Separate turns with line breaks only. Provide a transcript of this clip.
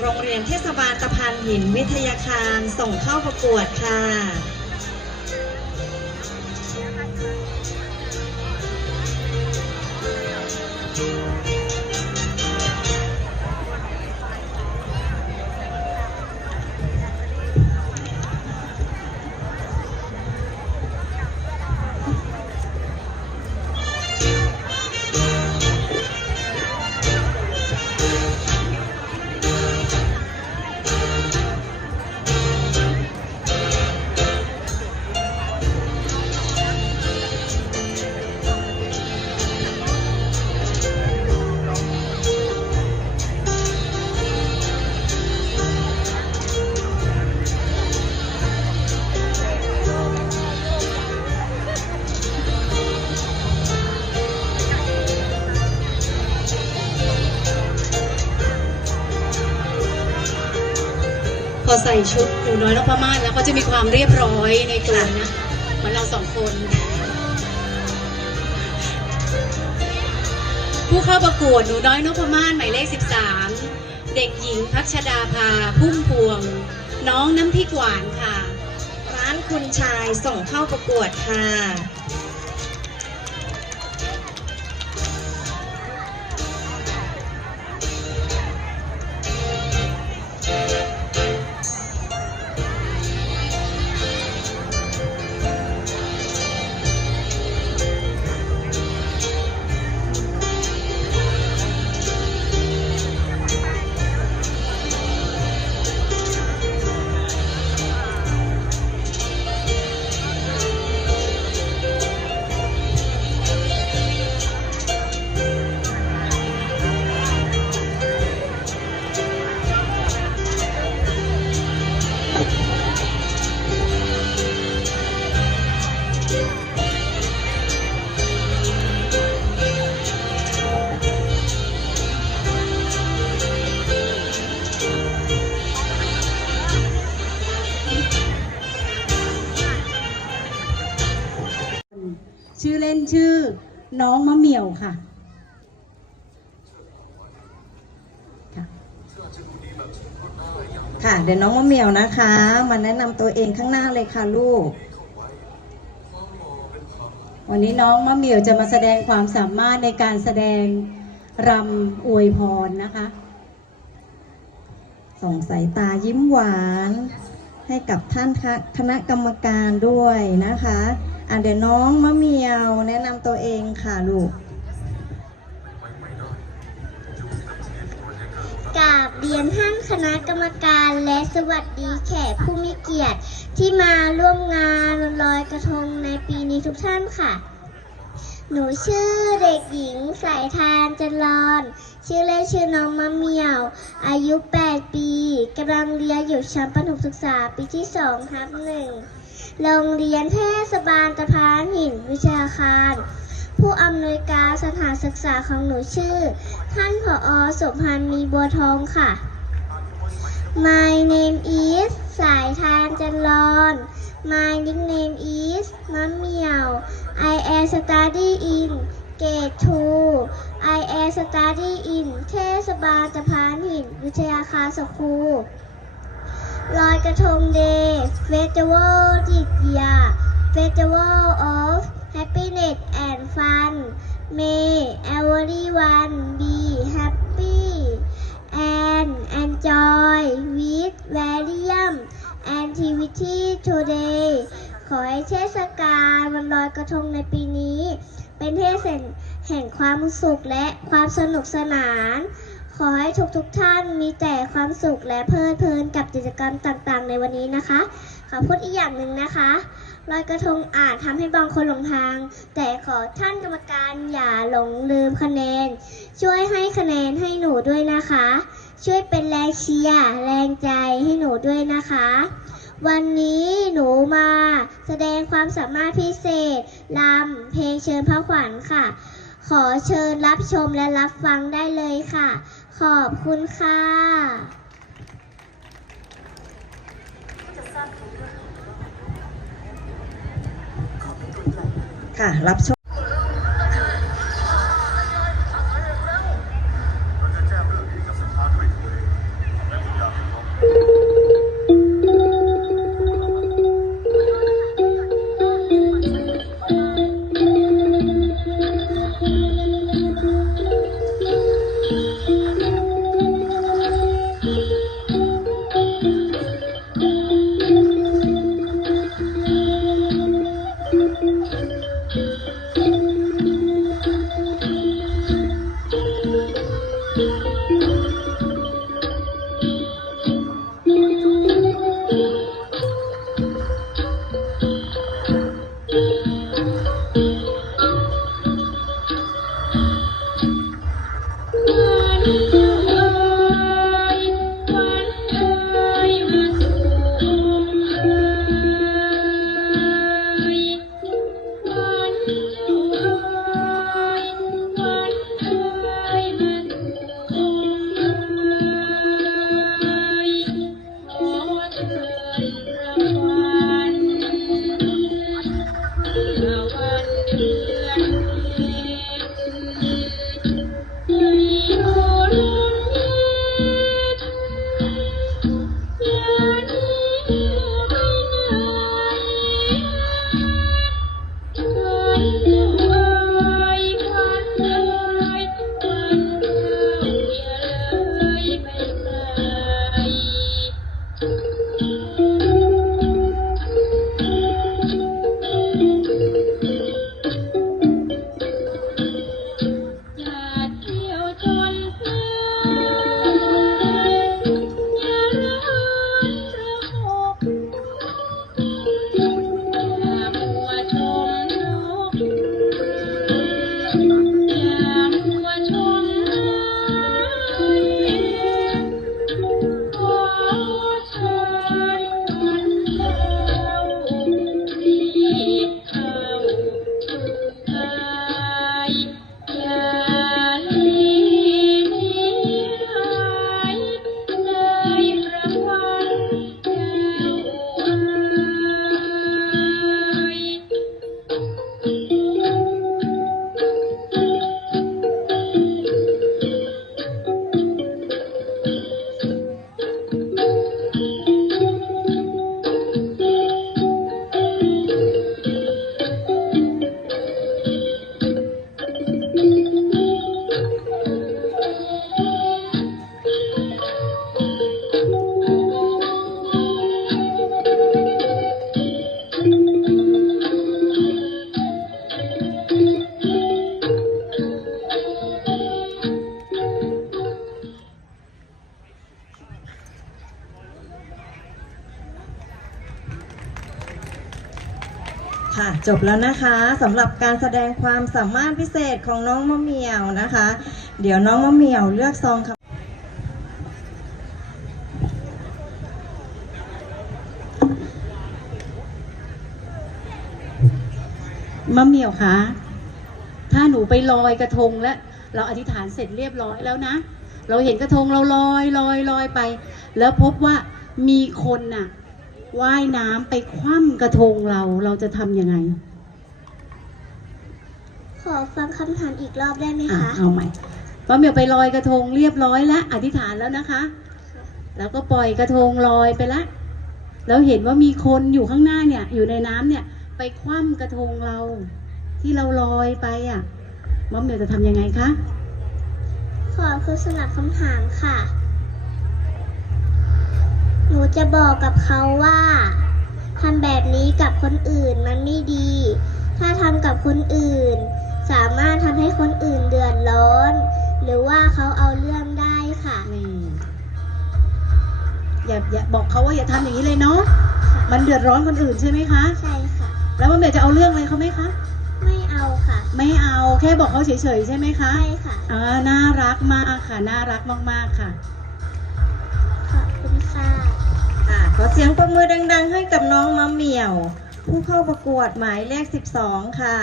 โรงเรียนเทศบาลตะพานหินวิทยาคารส่งเข้าประกวดค่ะ
ใส่ชุดหนูน้อยนพมาศแล้วเขาจะมีความเรียบร้อยในตัวนะเหมือนเราสองคน ผู้เข้าประกวดหนูน้อยนพมาศหมายเลข 13 เด็กหญิงพัชดาภาพุ่มพวง น้องน้ำพริกหวานค่ะ
ร้านคุณชายส่งเข้าประกวดค่ะ
น้องมะเหมี่ยวค่ะค่ะ
เดี๋ยวน้องมะเหมียวนะคะ มาแนะนำตัวเองข้างหน้าเลยค่ะลูก
วันนี้น้องมะเหมียวจะมาแสดงความสามารถในการแสดงรำอวยพรนะคะ
ส่งสายตายิ้มหวาน ให้กับท่านคคณะกรรมการด้วยนะคะ อะเดี๋ยวน้องมะเมียวแนะนำตัวเองค่ะลูก
กราบเรียนท่านคณะกรรมการและสวัสดีแขกผู้มีเกียรติที่มาร่วมงานลอยกระทงในปีนี้ทุกท่านค่ะ หนูชื่อเด็กหญิงสายทานจันรอน ชื่อเล่นชื่อน้องมะเหมียว อายุ 8 ปีกำลังเรียนอยู่ชั้นประถมศึกษาปีที่2ทับหนึ่งโรงเรียนเทศบาลตะพานหินวิทยาคาร ผู้อำนวยการสถานศึกษาของหนูชื่อ ท่านผอสุพันธ์มีบัวทองค่ะ My name is สายทานจันรอน My nickname is มะเหมียว I am study in grade 2 I am study in เทศบาลตะพานหิน วิทยาคารสคูลลอยกระทง Day Festival this year Festival of Happiness and Fun May everyone be happy and enjoy with various activity today ขอให้เทศกาลวันลอยกระทงในปีนี้ เป็นเทศกาล แห่งความสุขและความสนุกสนาน ขอให้ทุกๆทท่านมีแต่ความสุขและเพลิดเพลินกับกิจกรรมต่างๆ ในวันนี้นะคะ ขอพูดอีกอย่างหนึ่งนะคะลอยกระทงอาจทำให้บางคนหลงทาง แต่ขอท่านกรรมการอย่าหลงลืมคะแนน ช่วยให้คะแนนให้หนูด้วยนะคะ ช่วยเป็นแรงเชียร์แรงใจให้หนูด้วยนะคะ วันนี้หนูมาแสดงความสามารถพิเศษลำเพลงเชิญพระขวัญค่ะ ขอเชิญรับชมและรับฟังได้เลยค่ะ ขอบคุณค่ะ
ค่ะ รับช จบแล้วนะคะสำหรับการแสดงความสามารถพิเศษของน้องมะเหมียวนะคะ เดี๋ยวน้องมะเหมียวเลือกซองคำ
มะเหมี่ยวคะ ถ้าหนูไปลอยกระทงแล้ว เราอธิษฐานเสร็จเรียบร้อยแล้วนะ เราเห็นกระทงเราลอยลอยลอยไป แล้วพบว่ามีคนน่ะ ว่ายน้ำไปคว่ำกระทงเราเราจะทำยังไง
ขอฟังคำถามอีกรอบได้ไหม
อะ
คะ
เอาใหม่มะเหมี่ยวไปลอยกระทงเรียบร้อยแล้วอธิษฐานแล้วนะคะ แล้วก็ปล่อยกระทงลอยไปละ แล้วเห็นว่ามีคนอยู่ข้างหน้าเนี่ย อยู่ในน้ำเนี่ย ไปคว่ำกระทงเรา ที่เราลอยไปอะมะเหมี่ยวจะทำยังไงคะ
ขอบคุณสำหรับคำถามค่ะ หนูจะบอกกับเขาว่าทำแบบนี้กับคนอื่นมันไม่ดี ถ้าทำกับคนอื่น สามารถทำให้คนอื่นเดือดร้อน หรือว่าเขาเอาเรื่องได้ค่ะ
นี่อย่าอย่าบอกเขาว่าอย่าทำอย่างนี้เลยเนาะมันเดือดร้อนคนอื่นใช่ไหมคะ
ใช่ค่ะ
แล้วมันเบียจะเอาเรื่องอะไรเขาไหมคะ
ไม่เอาค่ะ
ไม่เอาแค่บอกเขาเฉยๆใช่ไหมคะ
ใช่ค่ะ
อ่าน่ารักมากค่ะ น่ารักมากๆค่ะ
ขอบคุณ ค่ะ
ค่ะขอเสียงปรบมือดัง ๆ ให้กับน้องมะเหมี่ยว ผู้เข้าประกวดหมายเลข 12 ค่ะ